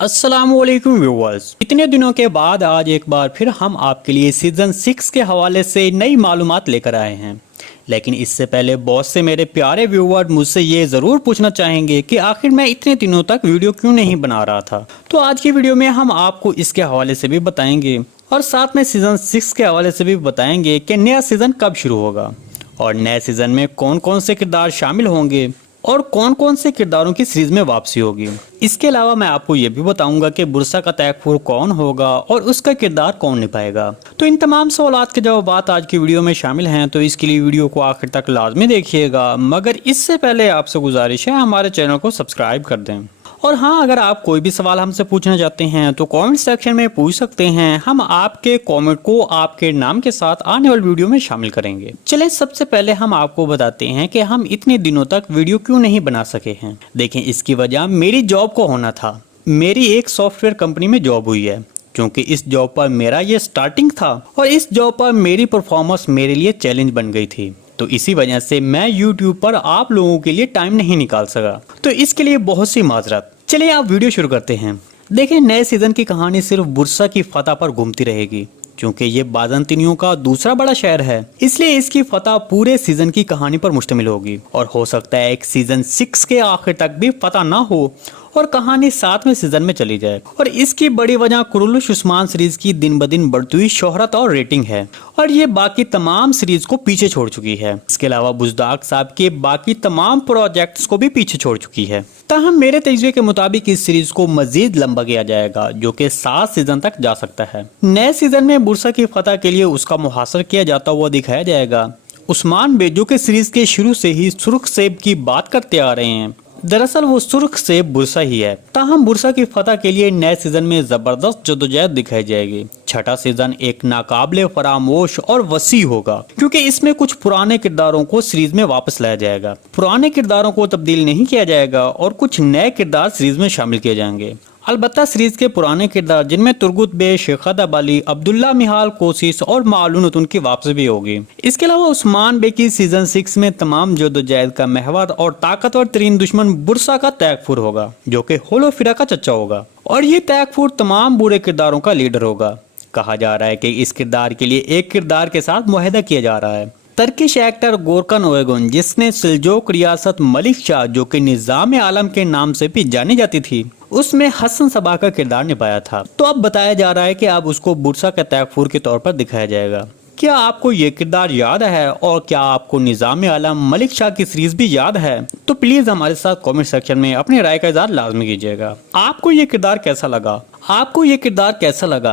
अस्सलाम वालेकुम व्यूअर्स। इतने दिनों के बाद आज एक बार फिर हम आपके लिए सीज़न 6 के हवाले से नई मालूमात लेकर आए हैं। लेकिन इससे पहले बहुत से मेरे प्यारे व्यूअर मुझसे ये ज़रूर पूछना चाहेंगे कि आखिर मैं इतने दिनों तक वीडियो क्यों नहीं बना रहा था। तो आज की वीडियो में हम आपको इसके हवाले से भी बताएंगे और साथ में सीज़न 6 के हवाले से भी बताएंगे कि नया सीज़न कब शुरू होगा और नए सीज़न में कौन कौन से किरदार शामिल होंगे और कौन कौन से किरदारों की सीरीज में वापसी होगी। इसके अलावा मैं आपको ये भी बताऊंगा कि बुरसा का तैकफूर कौन होगा और उसका किरदार कौन निभाएगा। तो इन तमाम सवालात के जवाब आज की वीडियो में शामिल हैं, तो इसके लिए वीडियो को आखिर तक लाजमी देखिएगा। मगर इससे पहले आपसे गुजारिश है हमारे चैनल को सब्सक्राइब कर दें। और हाँ, अगर आप कोई भी सवाल हमसे पूछना चाहते हैं तो कमेंट सेक्शन में पूछ सकते हैं। हम आपके कमेंट को आपके नाम के साथ आने वाली वीडियो में शामिल करेंगे। चलें, सबसे पहले हम आपको बताते हैं कि हम इतने दिनों तक वीडियो क्यों नहीं बना सके हैं। देखें, इसकी वजह मेरी जॉब को होना था। मेरी एक सॉफ्टवेयर कंपनी में जॉब हुई है, क्योंकि इस जॉब पर मेरा ये स्टार्टिंग था और इस जॉब पर मेरी परफॉर्मेंस मेरे लिए चैलेंज बन गई थी। तो इसी वजह से मैं YouTube पर आप लोगों के लिए टाइम नहीं निकाल सका, तो इसके लिए बहुत सी माजरत। चलिए आप वीडियो शुरू करते हैं। देखें, नए सीजन की कहानी सिर्फ बुरसा की फतह पर घूमती रहेगी, क्योंकि ये बाज़ंतीनियों का दूसरा बड़ा शहर है, इसलिए इसकी फतह पूरे सीजन की कहानी पर मुश्तमिल होगी। और हो सकता है एक सीजन 6 के आखिर तक भी फतह ना हो और कहानी 7वें सीजन में चली जाए। और इसकी बड़ी वजह कुरुलुश उस्मान सीरीज की दिन ब दिन बढ़ती हुई शोहरत और रेटिंग है, और ये बाकी तमाम सीरीज को पीछे छोड़ चुकी है। इसके अलावा बुज़दाग साहब के बाकी तमाम प्रोजेक्ट्स को भी पीछे छोड़ चुकी है। ताहम मेरे तजज़िये के मुताबिक इस सीरीज को मजीद लंबा किया जाएगा, जो कि 7 सीजन तक जा सकता है। नए सीजन में बुरसा की फतह के लिए उसका मुहासर किया जाता हुआ दिखाया जाएगा। उस्मान बे, जो कि सीरीज के शुरू से ही सुर्ख सेब की बात करते आ रहे हैं, दरअसल वो सुर्ख सेब बुरसा ही है। ताहम बुरसा की फतह के लिए नए सीजन में जबरदस्त जदोजहद दिखाई जाएगी। छठा सीजन एक नाकाबिले फरामोश और वसी होगा, क्योंकि इसमें कुछ पुराने किरदारों को सीरीज में वापस लाया जाएगा। पुराने किरदारों को तब्दील नहीं किया जाएगा और कुछ नए किरदार सीरीज में शामिल किए जाएंगे। अलबत्ता सीरीज के पुराने किरदार, जिनमें तुर्गुत बे, शेखादा बाली, अब्दुल्ला मिहाल कोशिश और मालून, उनकी वापसी भी होगी। इसके अलावा उस्मान बे की सीजन 6 में तमाम जद्दोजहद का महवर और ताकतवर तरीन दुश्मन बुरसा का तैकफूर होगा, जो कि होलोफिरा का चचा होगा। और ये तैकफूर तमाम बुरे किरदारों का लीडर होगा। कहा जा रहा है कि इस किरदार के लिए एक किरदार के साथ मुआहदा किया जा रहा है। तर्किश एक्टर गोरकन ओएगुन, जिसने सिल्जोक रियासत मलिक शाह, जो कि निज़ाम आलम के नाम से भी जानी जाती थी, उसमें हसन सबा का किरदार निभाया था। तो अब बताया जा रहा है कि अब उसको बुरसा के तैकफूर के तौर पर दिखाया जाएगा। क्या आपको ये किरदार याद है और क्या आपको निज़ाम आलम मलिक शाह की सीरीज भी याद है? तो प्लीज हमारे साथ कमेंट सेक्शन में अपनी राय का इज़हार लाजमी कीजिएगा। आपको ये किरदार कैसा लगा?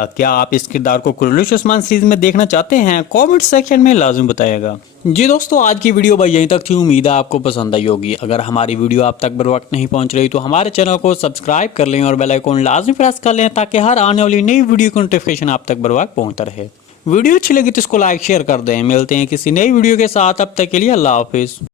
क्या आप इस किरदार को कुरुलुश उस्मान सीरीज में देखना चाहते हैं? कमेंट सेक्शन में लाजमी बताइएगा। जी दोस्तों, आज की वीडियो भाई यहीं तक थी। उम्मीद है आपको पसंद आई होगी। अगर हमारी वीडियो आप तक बर वक्त नहीं पहुंच रही तो हमारे चैनल को सब्सक्राइब कर लें और बेल आइकन लाजमी प्रेस कर लें, ताकि हर आने वाली नई वीडियो की नोटिफिकेशन आप तक बर वक्त पहुंचता रहे। वीडियो अच्छी लगी तो इसको लाइक शेयर कर दें। मिलते हैं किसी नई वीडियो के साथ, अब तक के लिए अल्लाह हाफिज़।